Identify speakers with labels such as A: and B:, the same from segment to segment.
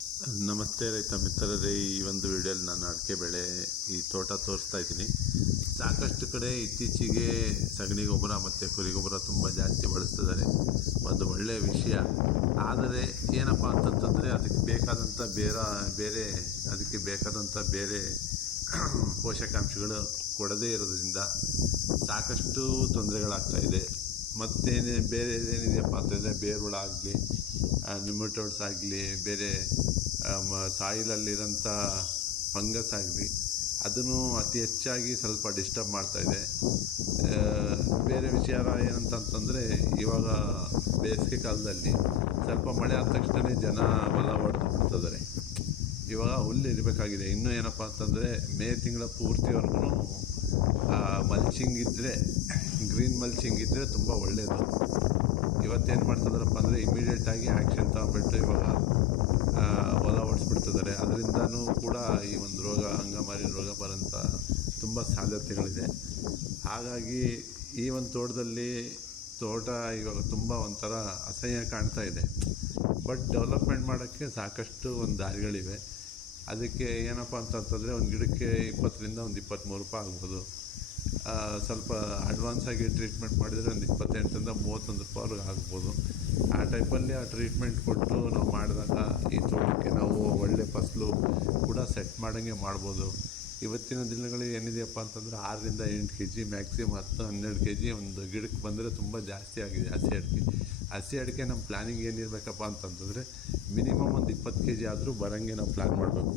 A: ನಮಸ್ತೆ ರೈತ ಮಿತ್ರರೇ, ಈ ಒಂದು ವಿಡಿಯೋಲಿ ನಾನು ಅಡಿಕೆ ಬೆಳೆ ಈ ತೋಟ ತೋರಿಸ್ತಾ ಇದ್ದೀನಿ. ಸಾಕಷ್ಟು ಕಡೆ ಇತ್ತೀಚೆಗೆ ಸಗಣಿ ಗೊಬ್ಬರ ಮತ್ತು ಕುರಿ ಗೊಬ್ಬರ ತುಂಬ ಜಾಸ್ತಿ ಬಳಸ್ತಿದ್ದಾರೆ. ಒಂದು ಒಳ್ಳೆಯ ವಿಷಯ. ಆದರೆ ಏನಪ್ಪ ಅಂತಂತಂದರೆ ಅದಕ್ಕೆ ಬೇಕಾದಂಥ ಬೇರೆ ಬೇರೆ, ಅದಕ್ಕೆ ಬೇಕಾದಂಥ ಬೇರೆ ಪೋಷಕಾಂಶಗಳು ಕೊಡದೇ ಇರೋದ್ರಿಂದ ಸಾಕಷ್ಟು ತೊಂದರೆಗಳಾಗ್ತಾಯಿದೆ ಮತ್ತೇನೇ ಬೇರೆ ಏನಿದೆಯಪ್ಪ ಅಂತಂದರೆ, ಬೇರುಗಳಾಗಲಿ ನಿಮಿಟೋಡ್ಸ್ ಆಗಲಿ, ಬೇರೆ ಸಾಯಿಲಲ್ಲಿರೋಂಥ ಫಂಗಸ್ ಆಗಲಿ, ಅದನ್ನು ಅತಿ ಹೆಚ್ಚಾಗಿ ಸ್ವಲ್ಪ ಡಿಸ್ಟರ್ಬ್ ಮಾಡ್ತಾಯಿದೆ ಬೇರೆ ವಿಚಾರ ಏನಂತಂತಂದರೆ, ಇವಾಗ ಬೇಸಿಗೆ ಕಾಲದಲ್ಲಿ ಸ್ವಲ್ಪ ಮಳೆ ಆದ ತಕ್ಷಣ ಜನ ಹೊಲ ಹೊಡೆದು ಇವಾಗ ಹುಲ್ಲು ಇರಬೇಕಾಗಿದೆ. ಇನ್ನೂ ಏನಪ್ಪ ಅಂತಂದರೆ, ಮೇ ತಿಂಗಳ ಪೂರ್ತಿವರೆಗೂ ಮಲ್ಚಿಂಗ್ ಇದ್ದರೆ ಗ್ರೀನ್ ಮಲ್ಚಿಂಗ್ ಇದ್ದರೆ ತುಂಬ ಒಳ್ಳೆಯದು ಇವತ್ತೇನು ಮಾಡ್ತಿದಾರಪ್ಪ ಅಂದರೆ ಇಮಿಡಿಯೇಟಾಗಿ ಆ್ಯಕ್ಷನ್ ತಗೊಂಡ್ಬಿಟ್ಟು ಇವಾಗ ಹೊಲ ಓಡಿಸ್ಬಿಡ್ತಿದ್ದಾರೆ ಅದರಿಂದನೂ ಕೂಡ ಈ ಒಂದು ರೋಗ, ಅಂಗಮಾರಿ ರೋಗ ಬರೋಂಥ ತುಂಬ ಸಾಧ್ಯತೆಗಳಿದೆ. ಹಾಗಾಗಿ ಈ ಒಂದು ತೋಟದಲ್ಲಿ ತೋಟ ಇವಾಗ ತುಂಬ ಒಂಥರ ಅಸಹ್ಯ ಕಾಣ್ತಾ ಇದೆ. ಬಟ್ ಡೆವಲಪ್ಮೆಂಟ್ ಮಾಡೋಕ್ಕೆ ಸಾಕಷ್ಟು ಒಂದು ದಾರಿಗಳಿವೆ. ಅದಕ್ಕೆ ಏನಪ್ಪ ಅಂತಂತಂದರೆ ಒಂದು ಗಿಡಕ್ಕೆ ಇಪ್ಪತ್ತರಿಂದ ಒಂದು ಇಪ್ಪತ್ತ್ಮೂರು ರೂಪಾಯಿ ಆಗ್ಬೋದು. ಸ್ವಲ್ಪ ಅಡ್ವಾನ್ಸ್ ಆಗಿ ಟ್ರೀಟ್ಮೆಂಟ್ ಮಾಡಿದರೆ ಒಂದು ಇಪ್ಪತ್ತೆಂಟರಿಂದ ಮೂವತ್ತೊಂದು ರೂಪಾಯಿವರೆಗೆ ಆಗ್ಬೋದು. ಆ ಟೈಪಲ್ಲಿ ಆ ಟ್ರೀಟ್ಮೆಂಟ್ ಕೊಟ್ಟು ನಾವು ಮಾಡಿದಾಗ ಈ ತೋಟಕ್ಕೆ ನಾವು ಒಳ್ಳೆ ಫಸಲು ಕೂಡ ಸೆಟ್ ಮಾಡೋಂಗೆ ಮಾಡ್ಬೋದು. ಇವತ್ತಿನ ದಿನಗಳಲ್ಲಿ ಏನಿದೆಯಪ್ಪ ಅಂತಂದರೆ ಆರರಿಂದ ಎಂಟು ಕೆ ಜಿ ಮ್ಯಾಕ್ಸಿಮಮ್ ಹತ್ತು, ಹನ್ನೆರಡು ಕೆ ಜಿ ಒಂದು ಗಿಡಕ್ಕೆ ಬಂದರೆ ತುಂಬ ಜಾಸ್ತಿ ಆಗಿದೆ ಹಸಿ ಅಡಿಕೆ. ಹಸಿ ಅಡಿಕೆ ನಮ್ಮ ಪ್ಲ್ಯಾನಿಂಗ್ ಏನಿರಬೇಕಪ್ಪ ಅಂತಂತಂದರೆ ಮಿನಿಮಮ್ ಒಂದು ಇಪ್ಪತ್ತು ಕೆ ಜಿ ಆದರೂ ಬರೋಂಗೆ ನಾವು ಪ್ಲ್ಯಾನ್ ಮಾಡಬೇಕು.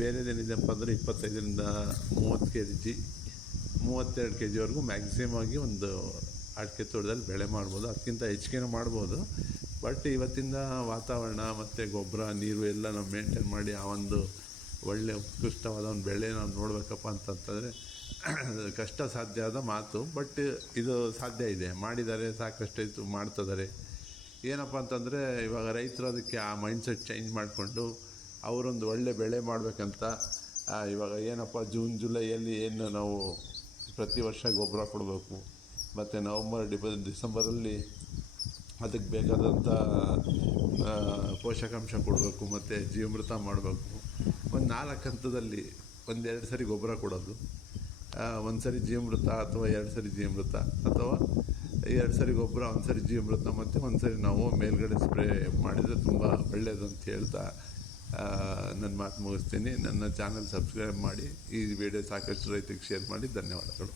A: ಬೇರೆದೇನಿದೆಯಪ್ಪ ಅಂದರೆ ಇಪ್ಪತ್ತೈದರಿಂದ ಮೂವತ್ತು ಕೆ ಜಿ ಮೂವತ್ತೆರಡು ಕೆ ಜಿವರೆಗೂ ಮ್ಯಾಕ್ಸಿಮಮ್ ಆಗಿ ಒಂದು ಅಡಿಕೆ ತೋಟದಲ್ಲಿ ಬೆಳೆ ಮಾಡ್ಬೋದು. ಅದಕ್ಕಿಂತ ಹೆಚ್ಚಿಗೆನೂ ಮಾಡ್ಬೋದು. ಬಟ್ ಇವತ್ತಿನ ವಾತಾವರಣ ಮತ್ತು ಗೊಬ್ಬರ, ನೀರು ಎಲ್ಲ ನಾವು ಮೇಂಟೈನ್ ಮಾಡಿ ಆ ಒಂದು ಒಳ್ಳೆ ಉತ್ಕೃಷ್ಟವಾದ ಒಂದು ಬೆಳೆ ನಾವು ನೋಡಬೇಕಪ್ಪ ಅಂತಂತಂದರೆ ಕಷ್ಟ ಸಾಧ್ಯ ಆದ ಮಾತು. ಬಟ್ ಇದು ಸಾಧ್ಯ ಇದೆ. ಮಾಡಿದ್ದಾರೆ ಸಾಕಷ್ಟು ಇತ್ತು ಮಾಡ್ತಿದ್ದಾರೆ ಏನಪ್ಪ ಅಂತಂದರೆ ಇವಾಗ ರೈತರು ಅದಕ್ಕೆ ಆ ಮೈಂಡ್ಸೆಟ್ ಚೇಂಜ್ ಮಾಡಿಕೊಂಡು ಅವರೊಂದು ಒಳ್ಳೆ ಬೆಳೆ ಮಾಡಬೇಕಂತ ಇವಾಗ ಏನಪ್ಪ ಜೂನ್ ಜುಲೈಯಲ್ಲಿ ಏನು ನಾವು ಪ್ರತಿ ವರ್ಷ ಗೊಬ್ಬರ ಕೊಡಬೇಕು. ಮತ್ತು ನವಂಬರ್ ಡಿಬ ಡಿಸೆಂಬರಲ್ಲಿ ಅದಕ್ಕೆ ಬೇಕಾದಂಥ ಪೋಷಕಾಂಶ ಕೊಡಬೇಕು, ಮತ್ತು ಜೀವಮೃತ ಮಾಡಬೇಕು. ಒಂದು ನಾಲ್ಕು ಹಂತದಲ್ಲಿ ಒಂದೆರಡು ಸರಿ ಗೊಬ್ಬರ ಕೊಡೋದು. ಒಂದು ಸರಿ ಜೀವಮೃತ ಅಥವಾ ಎರಡು ಸರಿ ಜೀವಮೃತ ಅಥವಾ ಎರಡು ಸರಿ ಗೊಬ್ಬರ, ಒಂದು ಸರಿ ಜೀವಮೃತ, ಮತ್ತು ಒಂದು ಸರಿ ನಾವು ಮೇಲ್ಗಡೆ ಸ್ಪ್ರೇ ಮಾಡಿದರೆ ತುಂಬ ಒಳ್ಳೆಯದು ಅಂತ ಹೇಳ್ತಾ ನನ್ನ ಮಾತು ಮುಗಿಸ್ತೀನಿ. ನನ್ನ ಚಾನಲ್ ಸಬ್ಸ್ಕ್ರೈಬ್ ಮಾಡಿ. ಈ ವಿಡಿಯೋ ಸಾಕಷ್ಟು ರೈತರಿಗೆ ಶೇರ್ ಮಾಡಿ. ಧನ್ಯವಾದಗಳು.